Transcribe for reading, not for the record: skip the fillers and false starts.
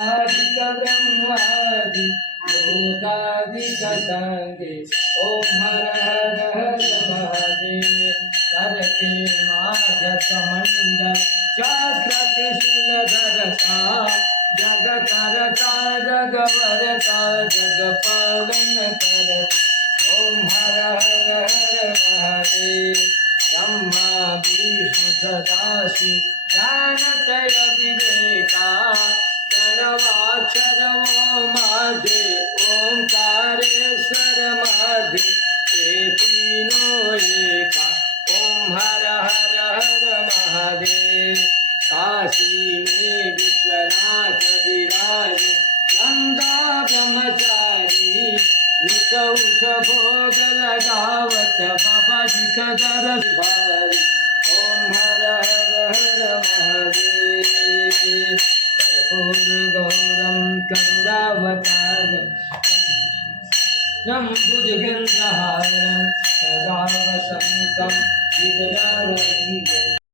आदिक ब्रह्मादि भूतादिक संगे ओम हर हर हर महादेव करके माध कमंडल चक्र त्रिशूलधर सा जग करता जग वरता जग पालन करता ओम हर हर हर महादेव ब्रह्मा विष्णु सदाशिव जानतय विवेका सर्वाक्षर माझे ओंकारेश्वर माझे ते तीनों एका ओम हर हर हर महादेव काशी में विश्वनाथ विराज नंदा ब्रह्मचारी नित उठ भोग लगावत बाबा जी का दरस भारी ओम हर हर हर महादेव कर्पूरगौरं करुणावतारं शम्भुजगन्धहारं सदा वसन्तं हृदयारविन्दे